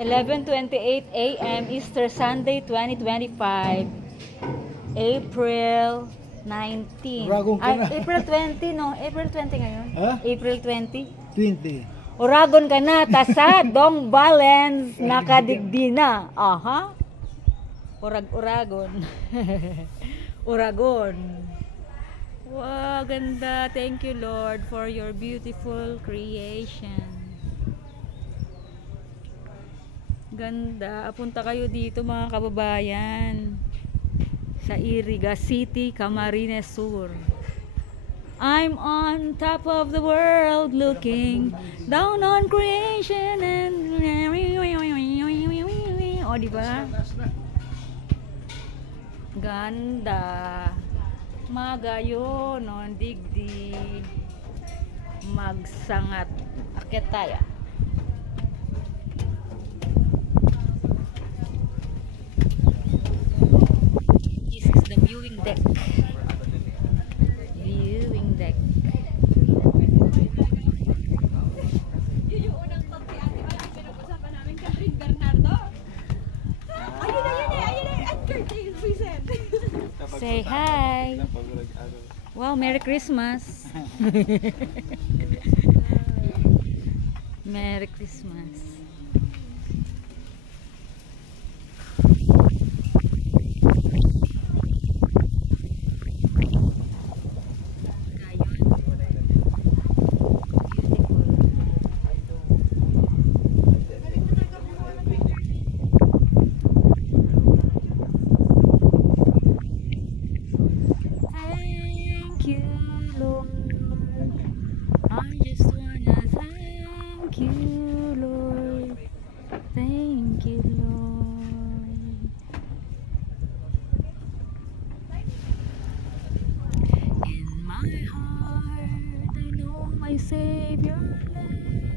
11:28 a.m. Easter Sunday 2025. April 19. Uragon ka Ay, na. April 20, no? April 20 ngayon? Ha? April 20. 20. Uragon ka na, tasa, dong balance, nakadigdi na. Aha. Uragon. Uragon. Wow, ganda. Thank you, Lord, for your beautiful creation. Ganda. Punta kayo dito, mga kababayan. Sa Iriga City, Camarines Sur. I'm on top of the world looking down on creation and o diba? Ganda. Magayon on digdi. Magsangat. Akyat tayo. This is the viewing deck. Viewing deck. Yung unang top si Ate Wala, pinag-usapan namin Catherine Bernardo. Ayun na, at Curtis Vicent. Say hi. Wow, Merry Christmas. Merry Christmas. Thank you, Lord. I just wanna thank you, Lord. Thank you, Lord. In my heart, I know my Savior lives.